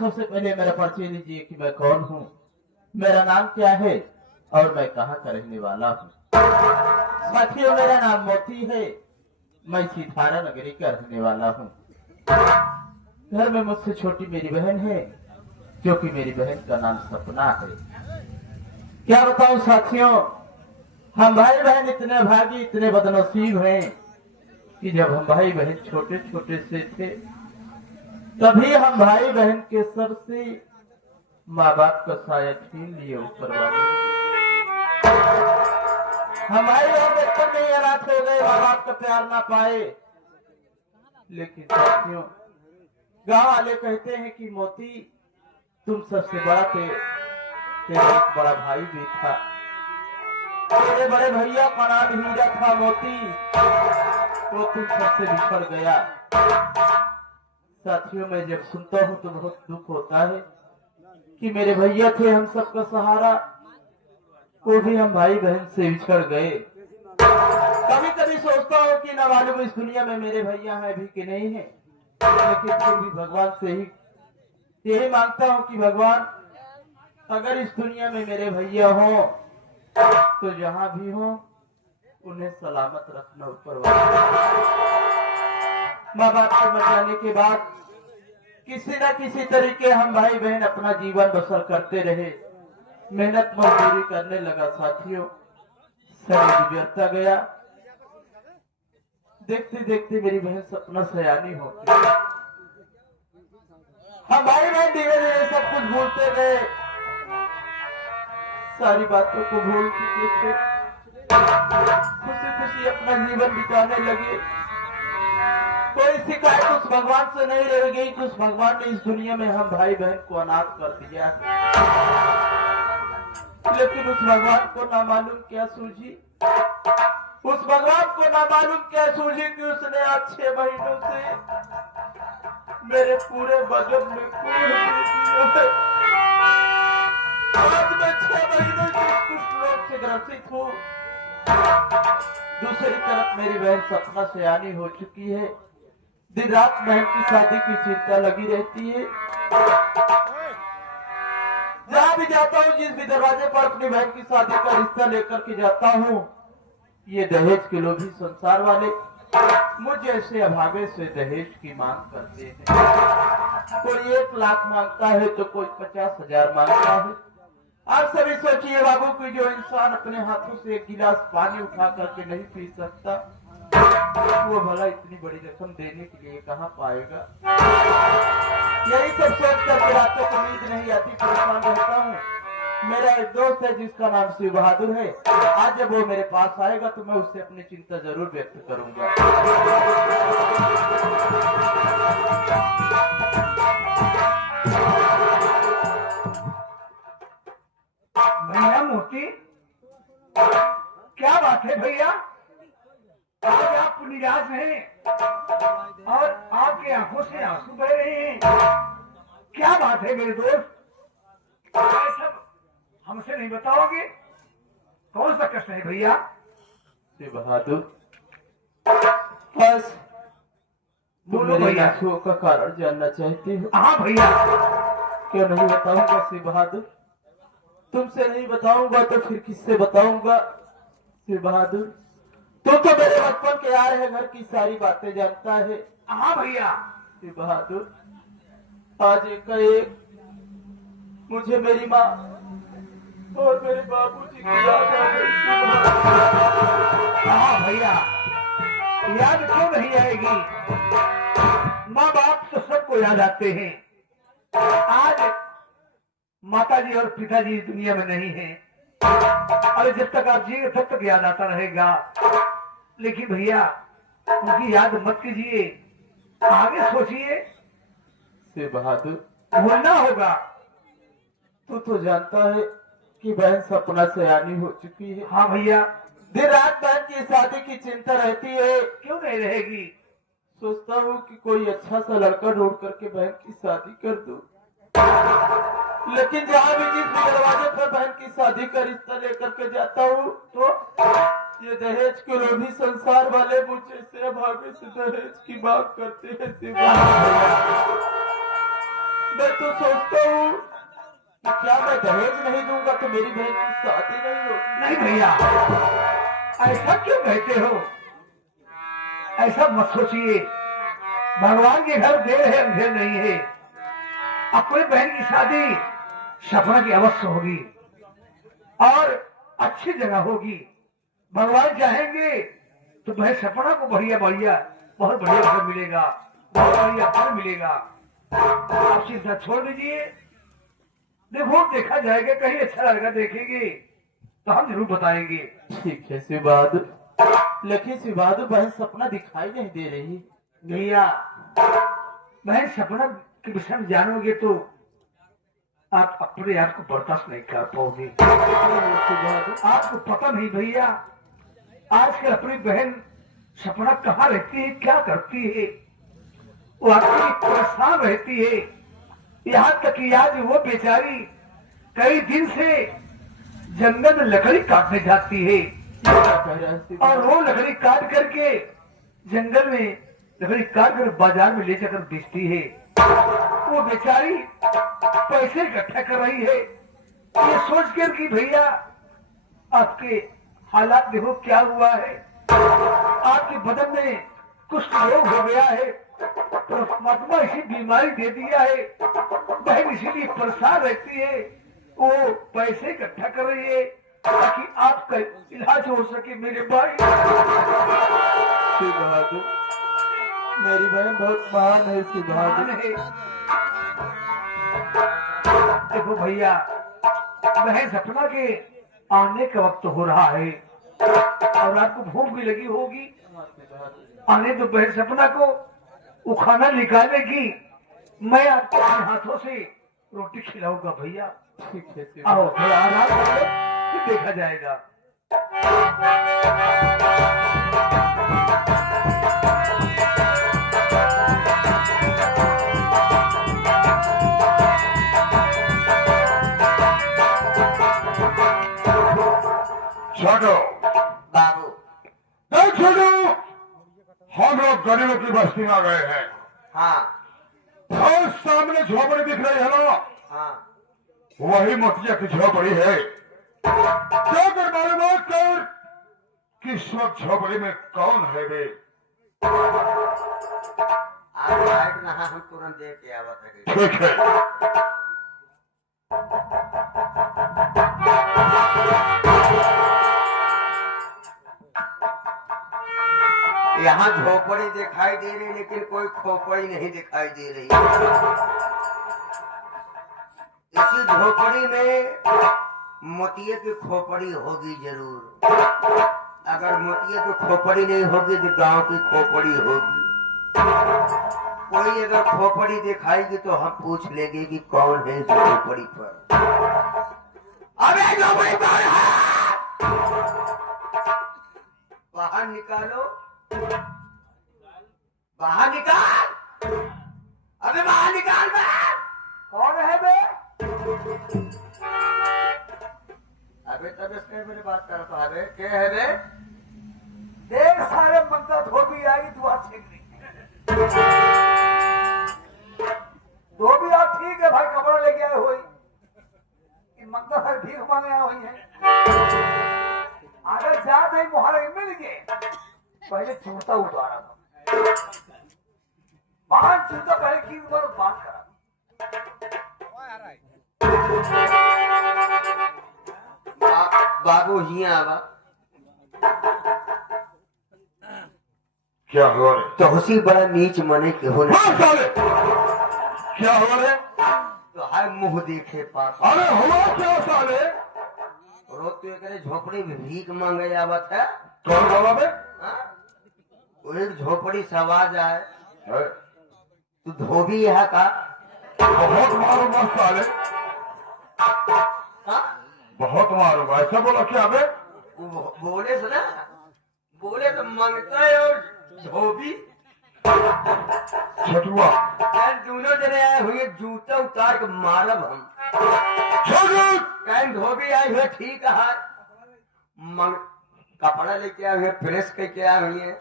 सबसे पहले मेरा परिचय लीजिए कि मैं कौन हूँ, मेरा नाम क्या है और मैं कहाँ का रहने वाला हूँ। साथियों, मेरा नाम मोती है, मैं सितारा नगरी का रहने वाला हूँ। घर में मुझसे छोटी मेरी बहन है, जो कि मेरी बहन का नाम सपना है। क्या बताऊं साथियों, हम भाई बहन इतने भागी, इतने बदनसीब हैं कि जब हम भाई बहन छोटे छोटे से थे तभी हम भाई बहन के सर से माँ बाप का साया छीन लिए ऊपर वाले। हम भाई बहन बचपन में अनाथ हो गए, माँ बाप का प्यार ना पाए। लेकिन साथियों, गांव वाले कहते हैं कि मोती तुम सबसे बड़ा थे, तेरा एक बड़ा भाई भी था, तेरे बड़े भैया का नाम हीरा था मोती, तो तुम सबसे बिछड़ गया। साथियों, मैं जब सुनता हूँ तो बहुत दुख होता है कि मेरे भैया थे हम सबका सहारा, वो भी हम भाई बहन से बिछड़ गए। कभी कभी सोचता हूँ कि न मालूम इस दुनिया में मेरे भैया हैं भी कि नहीं है, लेकिन फिर भी भगवान से ही यही मांगता हूँ कि भगवान अगर इस दुनिया में मेरे भैया हो तो जहाँ भी हो उन्हें सलामत रखना ऊपर वाला। माँ बाप के मर जाने के बाद किसी न किसी तरीके हम भाई बहन अपना जीवन बसर करते रहे, मेहनत मजदूरी करने लगा। साथियों, शरीर बिगड़ता गया, देखते देखते मेरी बहन सपना सयानी हो गई। हम भाई बहन धीरे धीरे सब कुछ भूलते गए, सारी बातों को भूल चुके थे, खुशी खुशी अपना जीवन बिताने लगे। कोई शिकायत उस भगवान से नहीं रह गई कि उस भगवान ने इस दुनिया में हम भाई बहन को अनाथ कर दिया। लेकिन उस भगवान को ना मालूम क्या सूझी, उस भगवान को ना मालूम क्या सूझी कि उसने आज 6 महीनों से मेरे पूरे बदन में खून पी दिया। आज मैं 6 महीनों से कुष्ठ रोग से ग्रसित हूँ। दूसरी तरफ मेरी बहन सपना सयानी हो चुकी है, दिन रात बहन की शादी की चिंता लगी रहती है। जहाँ भी जाता हूँ, जिस भी दरवाजे पर अपनी बहन की शादी का रिश्ता लेकर के जाता हूँ, ये दहेज के लोभी संसार वाले मुझ जैसे अभागे से दहेज की मांग करते हैं। कोई 1 लाख मांगता है तो कोई 50,000 मांगता है। आप सभी सोचिए बाबू कि जो इंसान अपने हाथों से 1 गिलास पानी उठा करके नहीं पी सकता, वो भला इतनी बड़ी रकम देने के लिए कहाँ पाएगा। यही सब सोच कर रातों को नींद नहीं आती, परेशान रहता हूँ। मेरा एक दोस्त है जिसका नाम शिव बहादुर है, आज जब वो मेरे पास आएगा तो मैं उससे अपनी चिंता जरूर व्यक्त करूंगा। भैया मोती, क्या बात है भैया, आज आप निराश हैं और आपके आंखों से आंसू बह रहे हैं। क्या बात है मेरे दोस्त, सब हमसे नहीं बताओगे? कौन सा कष्ट है भैया? शिव बहादुर, बस बोलो मेरे भैया। आंसुओं का कारण जानना चाहती हो? हाँ भैया। क्यों नहीं बताऊंगा शिव बहादुर? तुमसे नहीं बताऊंगा तो फिर किससे बताऊंगा शिव बहादुर? तू तो मेरे बचपन के यार है, घर की सारी बातें जानता है हाँ भैया। शिव बहादुर। आज एक मुझे मेरी माँ और मेरे बाबूजी की याद आ गई शिव बहादुर। हाँ भैया, याद क्यों नहीं आएगी? माँ बाप तो सबको याद आते हैं। आज माताजी और पिताजी दुनिया में नहीं है, अरे जब तक आप जिए तब तक याद आता रहेगा। लेकिन भैया उनकी याद मत कीजिए, आगे सोचिए, शिव बहादुर भूलना होगा। तू तो जानता है कि बहन सपना सयानी हो चुकी है। हाँ भैया। दिन रात बहन की शादी की चिंता रहती है। क्यों नहीं रहेगी? सोचता हूँ कि कोई अच्छा सा लड़का ढूंढ करके बहन की शादी कर दूं। लेकिन जहाँ भी जिस भी दरवाजे पर बहन की शादी का रिश्ता लेकर के जाता हूँ तो ये दहेज के लोभी संसार वाले मुझे से अभागे से दहेज की मांग करते हैं शिव बहादुर। मैं तो सोचता हूँ कि क्या मैं दहेज नहीं दूंगा तो मेरी बहन की शादी नहीं होगी। नहीं भैया, ऐसा क्यों कहते हो? ऐसा मत सोचिए। भगवान के घर देर है अंधेर नहीं है। अपने बहन की शादी सपना की अवश्य होगी और अच्छी जगह होगी। भगवान चाहेंगे तो बहन सपना को बढ़िया बढ़िया बहुत बढ़िया घर मिलेगा, बहुत बढ़िया घर मिलेगा। आप चिंता छोड़ दीजिए, देखो देखा जाएगा, कहीं अच्छा लड़का देखेंगे तो हम जरूर बताएंगे। ठीक है शिव बहादुर, लेकिन शिव बहादुर बहन सपना दिखाई नहीं दे रही। भैया बहन सपना के विषय में जानोगे तो आप अपने आप को बर्दाश्त नहीं कर पाओगे। शिव बहादुर आपको पता नहीं भैया, आजकल अपनी बहन सपना कहाँ रहती है, क्या करती है, वो आपकी परेशान रहती है। यहाँ तक कि आज वो बेचारी कई दिन से जंगल में लकड़ी काटने जाती है क्या कह रहा है शिव और वो लकड़ी काट करके जंगल में लकड़ी काट कर बाजार में ले जाकर बेचती है। वो बेचारी पैसे इकट्ठा कर रही है, ये सोच कर कि भैया आपके हालात देखो क्या हुआ है, आपके बदन में कुछ रोग हो गया है, परमात्मा इसी बीमारी दे दिया है, बहन इसीलिए परेशान रहती है। वो पैसे इकट्ठा कर रही है ताकि आपका इलाज हो सके मेरे भाई। शिव बहादुर मेरी बहन बहुत महान है शिव बहादुर। है। देखो भैया बहन सपना के आने का वक्त हो रहा है और आपको भूख भी लगी होगी। आने तो बहन सपना को वो खाना निकालेगी, मैं आपको अपने हाथों से रोटी खिलाऊंगा भैया। ठीक है शिव आओ बहादुर। थोड़ा आराम करो, फिर देखा जाएगा। छोटो बाबू नहीं छोटो, हम लोग गरीबों की बस्ती में आ गए हैं। हाँ और सामने झोपड़ी दिख रही है ना, हाँ वही मोतिया की झोपड़ी है। जाकर मालूमात कर कि इस वक्त झोपड़ी में कौन है बे। आप लाइट नहा हम तुरंत देख के आवत है। ठीक है। यहाँ झोपड़ी दिखाई दे रही लेकिन कोई खोपड़ी नहीं दिखाई दे रही। इसी झोपड़ी में मोतिये की खोपड़ी होगी जरूर। अगर मोतिये की खोपड़ी नहीं होगी तो गांव की खोपड़ी होगी। कोई अगर खोपड़ी दिखाएगी तो हम पूछ लेंगे कि कौन है इस झोपड़ी पर। अबे झोपड़ी कौन है? बाहर निकालो, बाहर निकाल, अबे बाहर निकाल बे। कौन है बे? अबे तब इसके मेरे बात करता है क्या है बे? देख सारे मंदिर धोबी आई दुआ छीन ली। तो भी आप ठीक है भाई, कपड़ा लेके आए हुई मंगता सर भीख मांगे आए हुई है। अगर जा नहीं मुहारे मिल गए, पहले जूता उतारा था, 5 जूता पहले की बार बात करा। बाबू ही आवा क्या हुआ रे? तो हुसी बड़ा नीच मने के होने हाँ साले, क्या हुआ रे? तो हाय मुंह देखे पास अरे हुआ क्या साले? रोज तो एक झोपड़ी में भीख मांगे आवत है। कौन बोला बे? हाँ? वो एक झोपड़ी से आवाज आए, है? तू धोबी है का? बहुत मारूंगा साले, हाँ? बहुत मारूंगा। ऐसा बोला क्या बे? वो बोले से ना, बोले तो मांगता है और धोबी। छठुआ कल दोनों जने आए हुए, जूता उतार के मारब हम। छोटू कल धोबी आए हुए, ठीक है, मंग कपड़ा लेके आए हुए, प्रेस करके आए हुए हैं,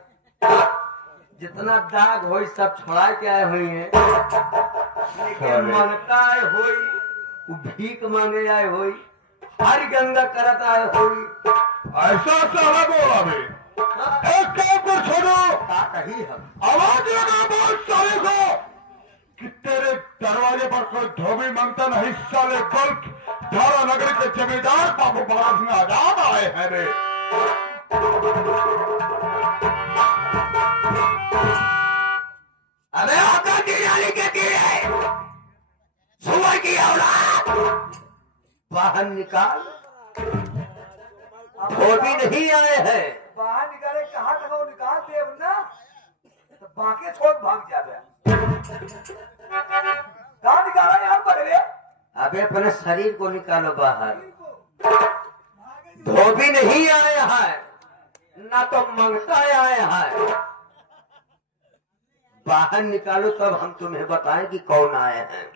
जितना दाग हो सब छोड़ा के आए हुए हैं, लेकिन मांगता आए हुई, वो भीख मांगे आए हुई, हर गंगा करत आए हुई। ऐसा साला बोला बे? एक काम कर छोड़ो, का कही हम आवाज लगा बोल साले को कि तेरे दरवाजे पर कोई धोबी मांगता नहीं साले, बल्कि धारा नगर के जमींदार बाबू बाबा सिंह आजाद आए हैं बे। अबे होता कीड़े के कीड़े, सुअर की औलाद, बाहर निकाल, धोबी नहीं आए हैं। बाहर निकाले, कहाँ तक वो निकाल दे ना, तो बाकी छोड़ भाग जावे। कहाँ निकाला यहाँ पर रे? अबे अपने शरीर को निकालो बाहर। धोबी नहीं आए हैं, ना तो मंगता आए हैं। बाहर निकालो तब हम तुम्हें बताएं कि कौन आए हैं।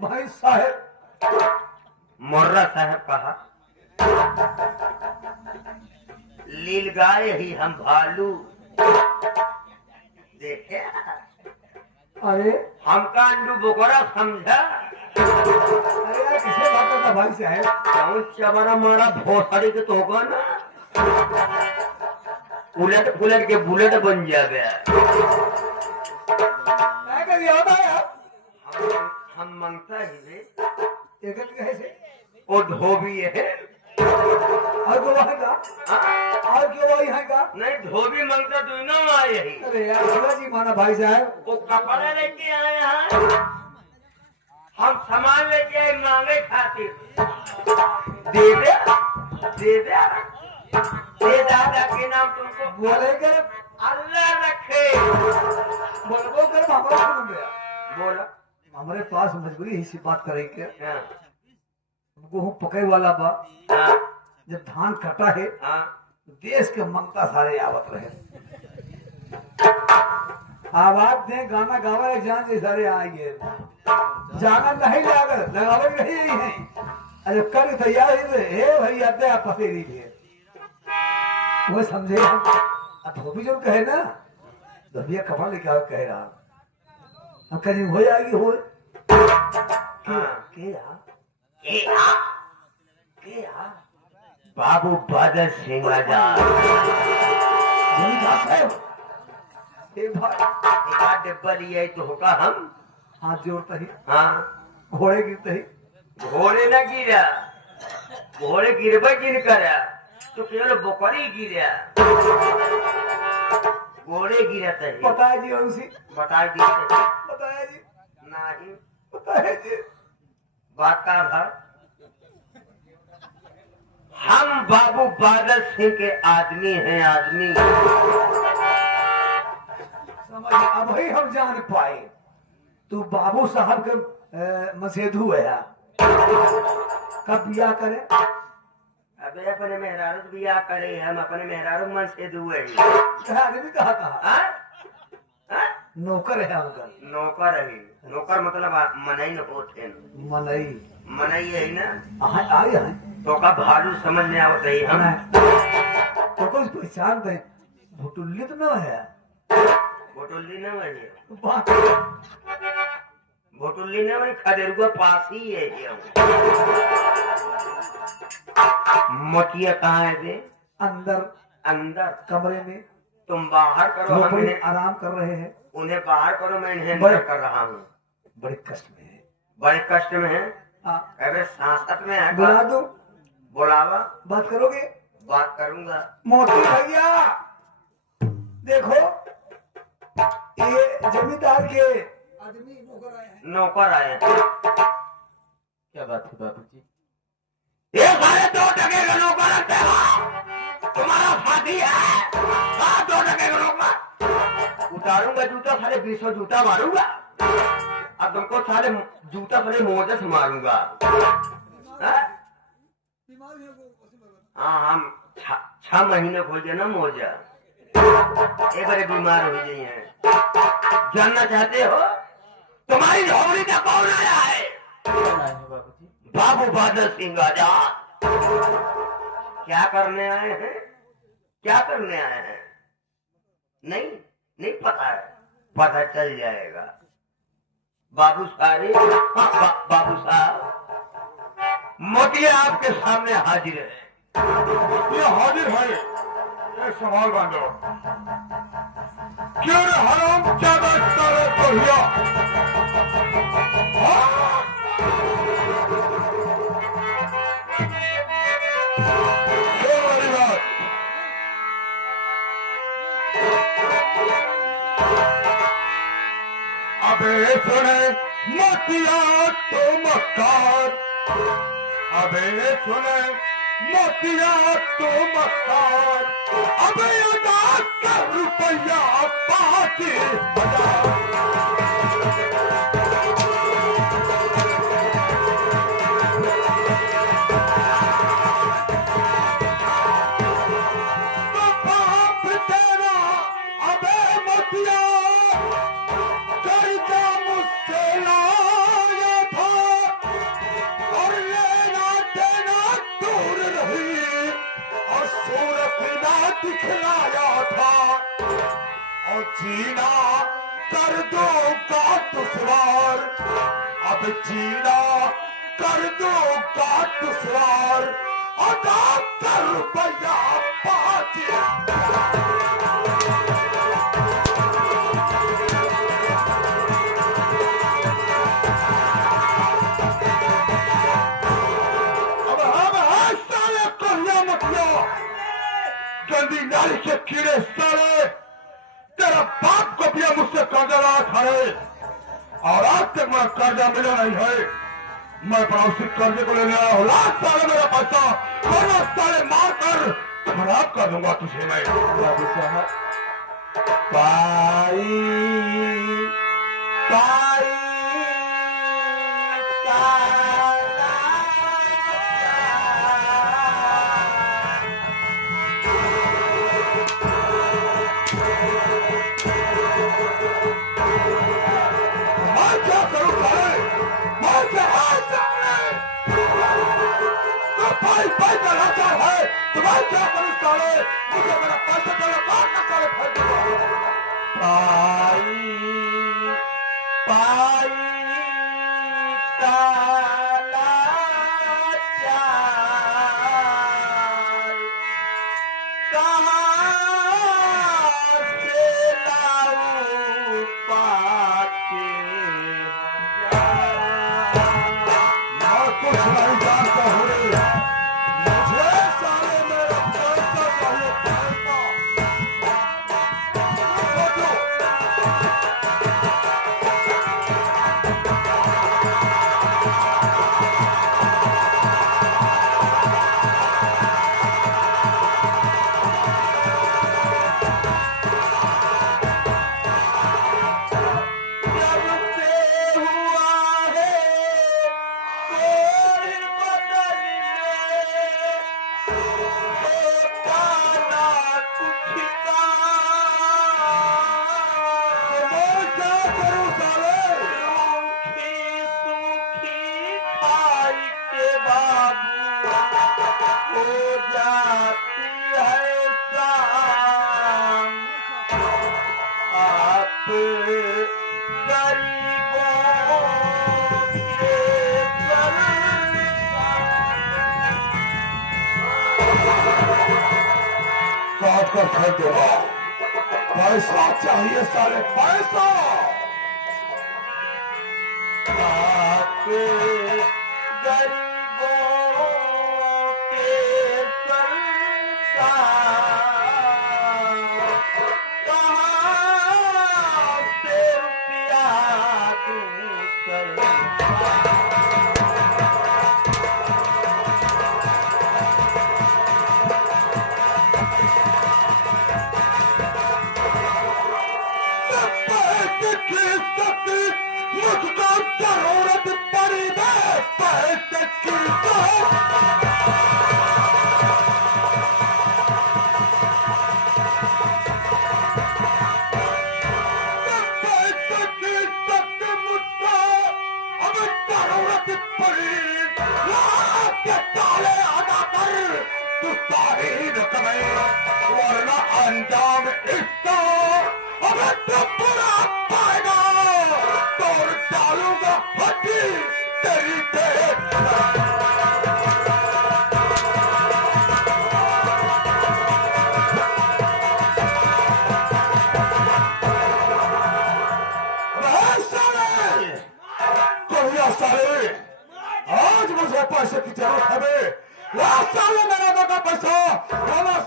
भाई साहब, मुर्रा साहब कहा, लील गाय ही हम भालू देखे, अरे हमका अंडू बोकरा समझा। अरे यार, किसे बात करता भाई साहब? कौन चबरा मारा भोसड़ी के तो होगा ना, उलट पुलट के बुलेट बन जावे। क्या कर दिया होता यार? हम मांगता ही रे, एक कैसे? वो धोबी है। और क्यों है का? हाँ? और क्यों वही है का? नहीं, धोबी मांगता दोनों आए ही। अरे यार, शिवाजी माना भाई साहब। वो कपड़ा लेके आए हैं, हम सामान लेके आए मांगे खातिर। दे दे, दे दे, ये दादा के नाम तुमको बोले कर, अल्लाह रखे। बोलबो कर, हमारा सुन गया। बोला हमारे पास मजबूरी ही सी बात करेंगे। हाँ, गेहूं पके वाला बा, हाँ, जब धान कटा है, हाँ, देश के मंगता सारे आवत रहे, आवाज दे, गाना गावे, जान जे सारे आएंगे, जाना नहीं लागल, लगावे नहीं है। अरे कर तैयार है भाई, आते आप पसेरी थे, वो समझे। अब धोबी जो कहे ना, धोबिया कपड़ा लेके आओ कह रहा, हम कहीं हो जाएगी हो क्या बाबू बादल सिंह आजाद यही बात है। एक बार एक डिब्बा लिया तो होगा हम। हाथ जोड़ता ही, हाँ, घोड़े गिरते ही, घोड़े न गिरा, घोड़े गिरबे जिन करा तो केवल बोकरी गिरा, घोड़े गिरा है। पता है जी उनसे, बता दीजिए। बताया जी, नहीं, बताया जी। बात का भर, हम बाबू बादल सिंह के आदमी हैं, आदमी। समझ, अब ही हम जान पाए तू बाबू साहब के मसेधु है। कब बिया करे? अबे अपने मेहरारू बिया करे, हम अपने मेहरारू मन से दुए। आदमी कहा कहा, नौकर है अंकल। नौकर है। नौकर मतलब मनई न होते मनई मनई है ना। आई है तो का भालू समझ में आवत है हम। तो कुछ पहचान दे भुटुल्ली तो न है। भोटुल्ली न बने। बात भोटुल्ली न बने खदेरुआ पास ही है ये। मोतिया कहाँ है बे? अंदर अंदर कमरे में तुम बाहर करो, हम झोपड़ी इन्हें आराम कर रहे हैं। उन्हें बाहर करो, मैं इन्हें बड़े- अंदर कर रहा हूँ। बड़े कष्ट में है। बड़े कष्ट में है। हाँ, अरे सांसत में है। बुला दो। बुलावा बात करोगे? बात करूंगा। मोती भैया देखो, ये जमींदार के आदमी नौकर आए हैं। नौकर आए हैं। क्या बात है बाबूजी? ये सारे 2 टके का नौकर आते हो, तुम्हारा साथी है। 2 टके का नौकर उतारूंगा जूता, सारे 20 जूता मारूंगा। अब तुमको सारे जूता सारे मोजे से मारूंगा। हाँ हम 6 महीने खोल देना मोजा। एक बार बीमार हो गई है। जानना चाहते हो तुम्हारी झोपड़ी का कौन आया है? कौन आए हैं बाबूजी? बाबू बादल सिंह आजाद। क्या करने आए हैं? क्या करने आए हैं? नहीं नहीं पता है, पता चल जाएगा। बाबू साहब, बाबू साहब मोतिया आपके सामने हाजिर है। ये हाजिर है। ये सवाल बांधो, क्यों रे हराम ज्यादा सारे कहिया? अबे सुने मोतिया तो मक्कार, अबे सुने मोतिया तो मक्कार, अबे अदा कर रुपया 5,000। तो बाप तेरा अबे मोतिया कर्जा मुझसे लाया था, और लेना देना दूर रही, और सूरत ना दिखलाया था, और जीना कर दो का दुश्वार, अब जीना कर दो का दुश्वार, अदा कर रुपया 5,000। गंदी नाली के कीड़े साले, तेरा बाप को भी मुझसे कर्जा रहा था रे, और आज तक मेरा कर्जा मिला नहीं है। मैं बड़ा उसी कर्जे को लेने आया हूँ। लाख साले मेरा पैसा, वरना साले मार कर खराब कर दूंगा तुझे मैं। बाबू साहब पाई पाई मैं क्या करूं साले? मैं क्या तो भाई भाई का राजा है, तो मैं क्या करूं साले? मुझे मेरा पैसा देना काट ना साले भाई। पाई पाई काला चाल, कहाँ से लाऊं 5,000? मैं कुछ नहीं जानता हूँ रे, मुझे साले मेरा पैसा चाहिए, पैसा। कर फेंक दूंगा। पैसा चाहिए साले, पैसा। आपके गरीबों के सरकार कहाँ से रुपया दूं सरकार। मुझको जरूरत पड़ी है पैसे की, पैसे की सख्त मुझको अब जरूरत पड़ी। के ताले अदा कर तू सारी रकमें, वरना अंजाम इसका अब तो बुरा पाएगा। तोड़ डालूंगा हड्डी तेरी पेट। साले आज मुझे पैसे की जरूरत है बे। साले मेरा दो पैसा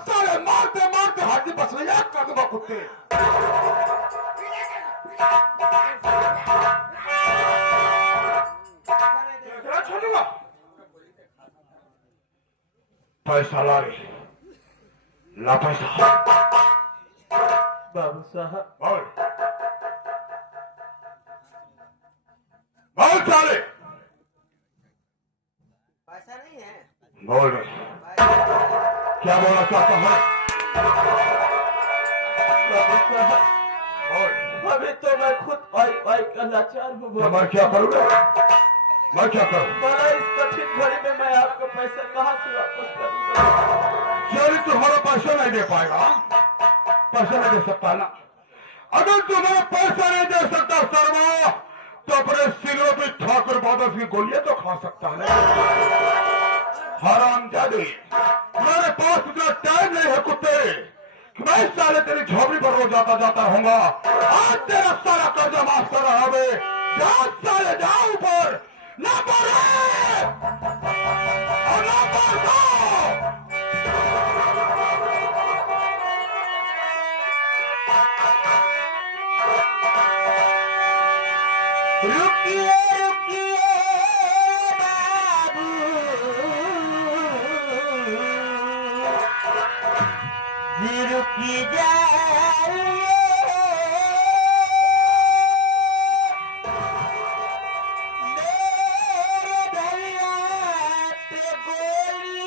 साले मारते मारते हड्डी बच रही है कर दूंगा कुत्ते। छोड़ूंगा पैसा ला रे, ला पैसा। बाबू साहब बोल बोल साले, पैसा नहीं है। बोल रे क्या बोलना चाहता है? बाबू साहब बोल। अभी तो मैं खुद पाई का लाचार हूँ। तो मैं क्या करूँगा? मैं क्या करूँ? बड़ा इस कठिन घड़ी में मैं आपको पैसा कहाँ से वापस करूँगा? यदि तुम्हारा पैसा नहीं दे पाएगा, पैसा नहीं दे सकता ना। अगर तुम्हें पैसा नहीं दे सकता शर्मा, तो अपने सिरों पे ठाकुर बादल की गोलियां तो खा सकता है। हरामजादी, मेरे पास इतना टाइम नहीं है कुत्ते कि मैं साले तेरी झोपड़ी पर रोज जाता जाता रहूंगा। आज तेरा सारा कर्जा माफ कर रहा है। जाओ साले जाओ ऊपर, ना बोले और ना बोलो। रुकिए रुकिए बाबू, जी रुकी जाइए। मेरे भैया पे गोली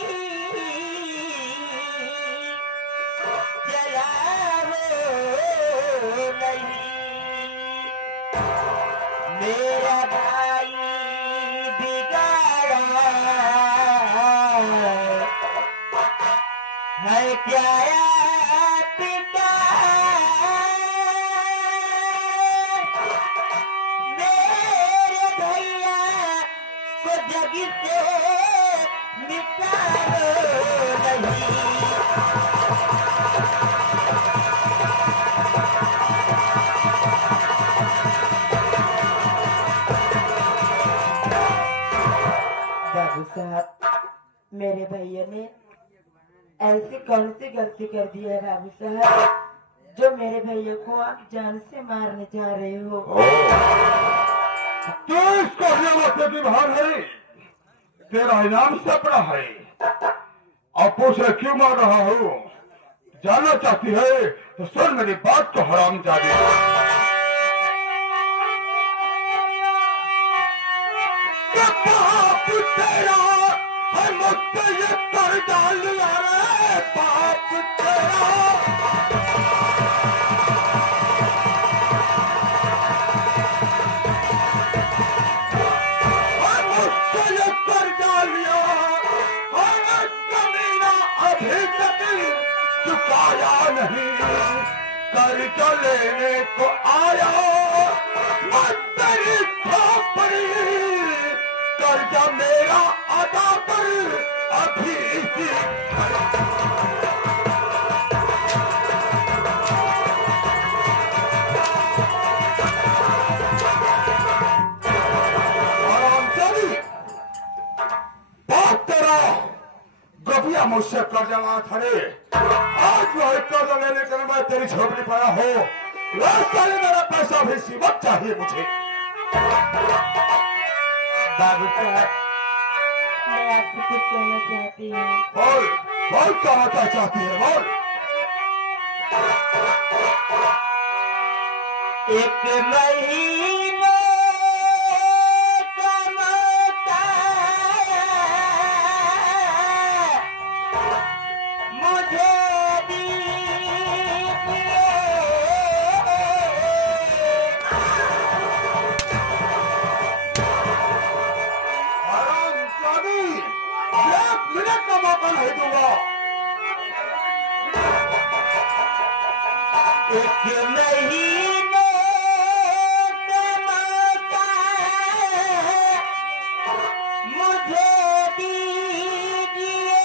चलाओ नहीं, मेरा भाई बिगाड़ा है क्या पिता। मेरे भैया को जग से मिटाओ नहीं। बाबू साहब मेरे भैया ने ऐसी कौन सी गलती कर दी है बाबू साहब, जो मेरे भैया को आप जान से मारने जा रहे हो? तू इसको नियामत की भार है, तेरा इनाम सपना है। अब पूछ रहे क्यों मार रहा हो? जानना चाहती है तो सुन मेरी बात को हरामजादी। बाप तेरा है मुझसे ये कर डाल लिया रे, बाप तेरा मुझसे ये कर डाल लिया। हमें जमीना अभी तक चुकाया नहीं, कर्ज लेने को आया मैं तेरी खोपड़ी। कर्जा मेरा अदा कर अभी इसी मुझसे कर्जा मांगा था रे, आज वही कर्जा लेने के लिए मैं तेरी झोपड़ी पाया हो। रास्ता में मेरा पैसा भी सीमत चाहिए मुझे। बाबू साहब, मैं आपसे कुछ कहना चाहती हूँ। बोल बोल, क्या होता चाहती है, बोल। एक महीने कमाता मुझे दीजिए, हरामजादी, एक मिनट का मौका नहीं दूंगा। एक महीने कमाता मुझे दीजिए,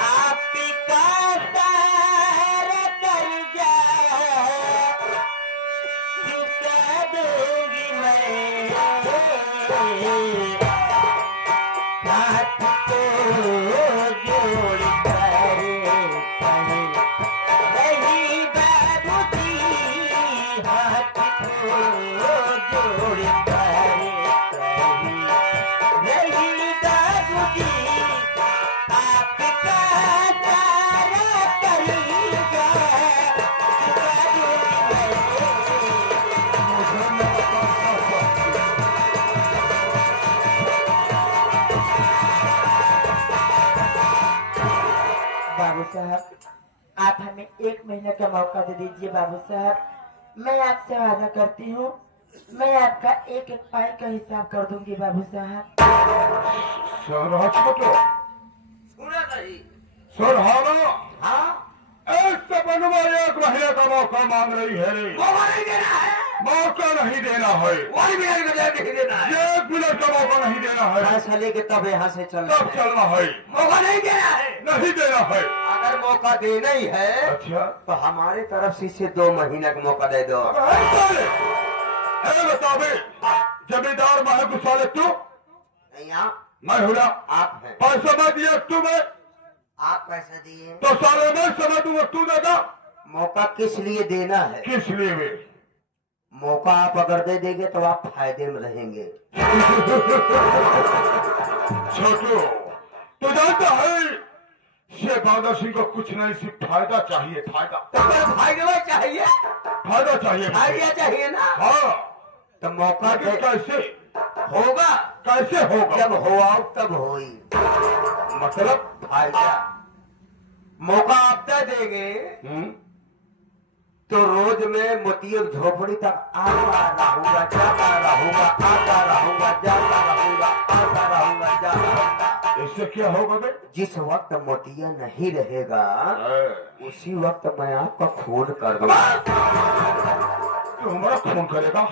आपका सारा कर्जा चुका दूंगी मैं, हाथ को जोड़ कर कहे नहीं बाबूजी, हाथ को जोड़ कर कहे नहीं बाबूजी, आपका सारा कर्जा चुका दूंगी बाबू साहब, आप हमें 1 महीने का मौका दे दीजिए। बाबू साहब, मैं आपसे वादा करती हूँ, मैं आपका एक एक पाई का हिसाब कर दूंगी। बाबू साहब, राजपुत्र, सुना सही। सुरहाना, हाँ, ऐसे बनवा 1 महीने का मौका मांग रही है रे। मौका नहीं देना है, मौका नहीं देना है, 1 मिनट का टाइम नहीं देना है, 1 मिनट का मौका नहीं देना है। पैसा लेके तब यहाँ से चलना तब चलना है, मौका नहीं देना है। नहीं देना है। अगर मौका देना ही है अच्छा, तो हमारे तरफ से इसे 2 महीने का मौका दे दो। अब है साले, बता बे, जमींदार मैं गुस्सा तू, नहीं आप मैं हुआ, आप हैं, पैसा मैं दिया तू, मैं आप पैसा दिए तो साले मैं समझ दूंगा, तू देगा। मौका किस लिए देना है? किस लिए वे? मौका आप अगर दे देंगे तो आप फायदे में रहेंगे। छोटू, तू जानता है शेख बहादुर सिंह को कुछ नहीं, सिर्फ फायदा चाहिए, फायदा, तो फिर फायदा चाहिए, फायदा चाहिए मुझे। फायदा चाहिए ना। हाँ, तो मौका लेकिन कैसे होगा, कैसे होगा? जब हो आओ तब होई, मतलब फायदा। मौका आप दे देंगे तो रोज में मोतियों की झोपड़ी तक आता रहूंगा, जाता रहूंगा, आता रहूंगा, जाता रहूंगा, आता रहूंगा, जाता रहूंगा। इससे क्या होगा बे? जिस वक्त मोतिया नहीं रहेगा उसी वक्त मैं आपका खून कर दूंगा। तू हमारा खून करेगा,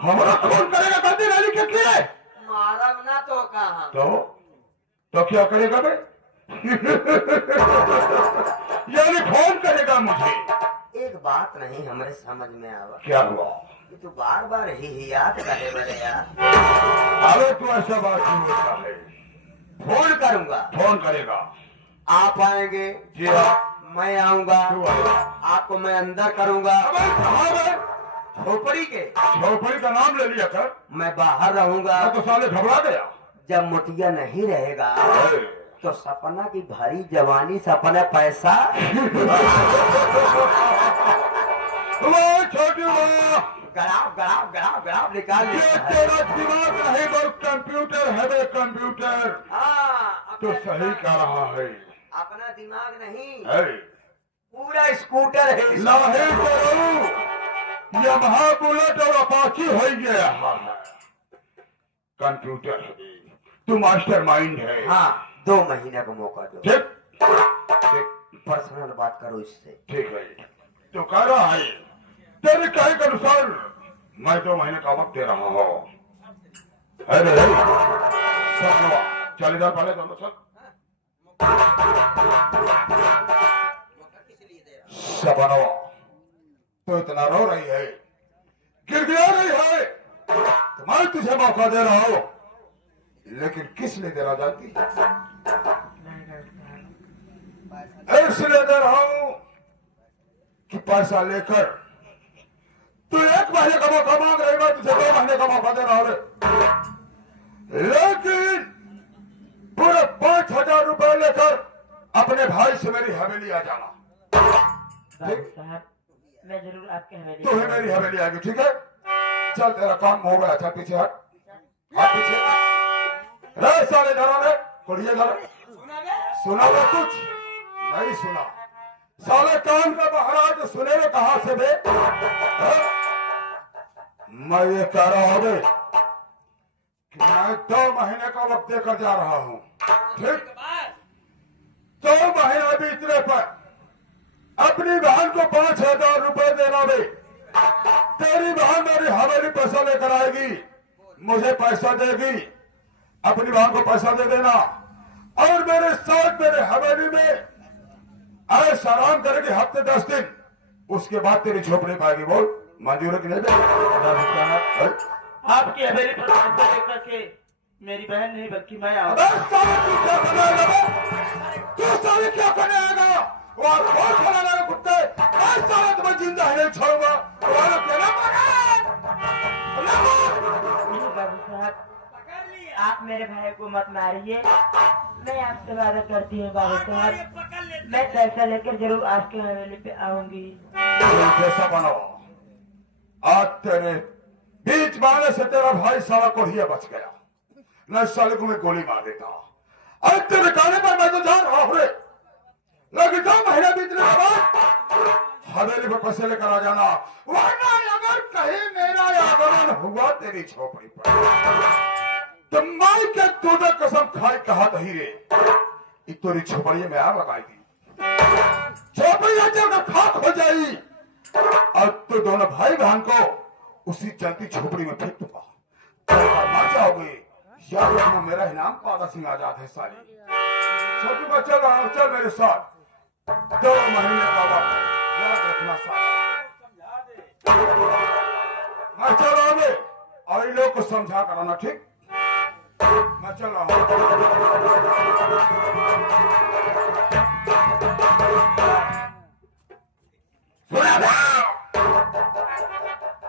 हमारा खून करेगा, गलती नाली के लिए। मारब ना तो कहा, तो क्या करेगा बे? यानी खून करेगा मुझे। एक बात नहीं हमारे समझ में आवा, क्या हुआ? ये तो बार बार ही याद करे बड़े यार। अरे तू ऐसा बात नहीं होता है, फोन करूंगा, फोन करेगा। आप आएंगे, जी हाँ, मैं आऊंगा, तू आएगा। आपको मैं अंदर करूंगा, अबे कहाँ बे? झोपड़ी के। झोपड़ी का नाम ले लिया कर, मैं बाहर रहूंगा। मैं तो साले घबरा गया। जब मोतिया नहीं रहेगा तो सपना की भरी जवानी, सपना पैसा। वाह छोटू वाह, गड़ाव गड़ाव गड़ाव गड़ाव निकाल ये लेता है। तेरा दिमाग नहीं बल कंप्यूटर है बे, कंप्यूटर। हाँ, तो अपना सही दिमाग- कह रहा है। अपना दिमाग नहीं, है। पूरा स्कूटर है। लाहे करो, यमहा बुलेट और अपाची हो गया है। कंप्यूटर है, तू मास्टर माइंड है। हाँ, 2 महीने का मौका दो। ठीक ठीक पर्सनल बात करो इससे। ठीक है, तो कह रहा है तेरे कहे के अनुसार मैं 2 महीने का वक्त दे रहा हूँ। अरे चल इधर पहले दोनों चल। सपनवा, तो इतना रो रही है, गिड़गिड़ा रही है, तो मैं तुझे मौका दे रहा हूँ। लेकिन किस लिए दे रहा जानती है? इसलिए दे रहा हूं कि पैसा लेकर तू 1 महीने का मौका मांग रही, मैं तुझे 2 महीने का मौका दे रहा हूं, लेकिन पूरे 5,000 रुपए लेकर अपने भाई से मेरी हवेली आ जाना। साहब मैं जरूर आपके हवेली तू ही मेरी हवेली आएगी, ठीक है? चल तेरा काम हो गया। चल पीछे हट, हाथ पीछे रे साले घराने कुड़िए घर सुना वे कुछ नहीं सुना। साले कान का महाराज सुने वे कहां से बे? मैं ये कह रहा हूं बे कि मैं 2 महीने का वक्त देकर जा रहा हूं, ठीक? 2 महीना बीतने पर अपनी बहन को 5,000 रुपए देना बे। तेरी बहन मेरी हवेली पैसा लेकर आएगी, मुझे पैसा देगी, अपनी बहन को पैसा दे देना और मेरे साथ मेरे हवेली में ऐसा आराम करेगी हफ्ते 10 दिन। उसके बाद तेरी झोपड़ी पाएगी। बोल मंजूर है कि नहीं? आपकी हवेली पर पैसा लेकर के मेरी बहन नहीं बल्कि मैं आऊँ। तू साले क्या करने आएगा? और कौन खिलाना है कुत्ते? मैं साले तुम्हें जिंदा ही नहीं छोड़ूंगा। बाबू साहब आप मेरे भाई को मत मारिए, मैं आपसे वादा करती हूँ बाबू साहब, मैं पैसा लेकर जरूर आपके हवेली पे आऊंगी। कैसा बनाओ? आज तेरे बीच मारने से तेरा भाई साला कोढ़िया बच गया, न साले को मैं गोली मार देता। और तेरे कहने पर मैं तो जान रहा हूँ, लेकिन 2 महीने बीतने के बाद हवेली पर पैसे लेकर आ जाना, वरना अगर कहीं मेरा आगमन हुआ तेरी झोपड़ी पर तो माई के दूध कसम खाए कहा दही रे तोरी झोपड़ी में आग लगाई थी, झोपड़ी जगह खाक हो जाई और तो दोनों भाई बहन को उसी चलती झोपड़ी में फेंक दूंगा। मर जाओगे। याद रखना मेरा इनाम पादा सिंह आजाद है साली। छोटू को चल रहा हूं, चल मेरे साथ। 2 महीने का वक्त याद रखना साली। मैं चल रहा हूं और इन लोग को समझा कराना, ठीक? मैं चल रहा हूं।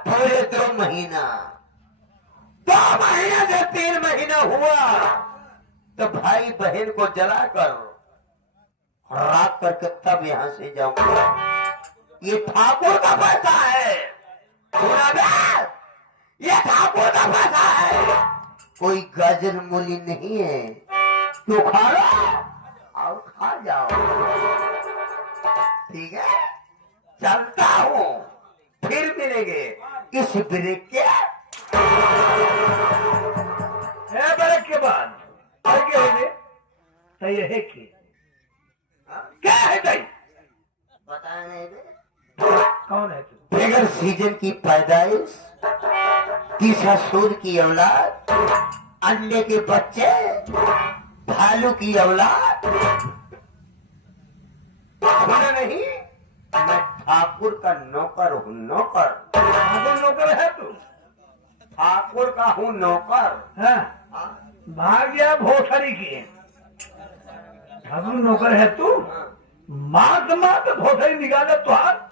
पूरे 2 महीना 2 महीने से 3 महीना हुआ तो भाई बहन को जलाकर रात करके तब यहां से जाऊंगा। ये ठाकुर का पैसा है, सुना बे? ये ठाकुर का पैसा है, कोई गाजर मूली नहीं है। तो खा लो और खा जाओ, ठीक है? चलता हूं, फिर मिलेंगे इस ब्रेक के ब्रेक के बाद आगे है ये है कि क्या है तई? पता नहीं बे। कौन है तू? बगैर सीजन की पैदाइश, तीसरा सूद की औलाद, अंडे के बच्चे, भालू की औलाद। सुना नहीं? मैं ठाकुर का नौकर हूँ, नौकर। ठाकुर नौकर है तू? ठाकुर का हूँ नौकर। हाँ, भाग गया भोसड़ी की। ठाकुर नौकर है तू? मात भोसड़ी निकाले तो हाथ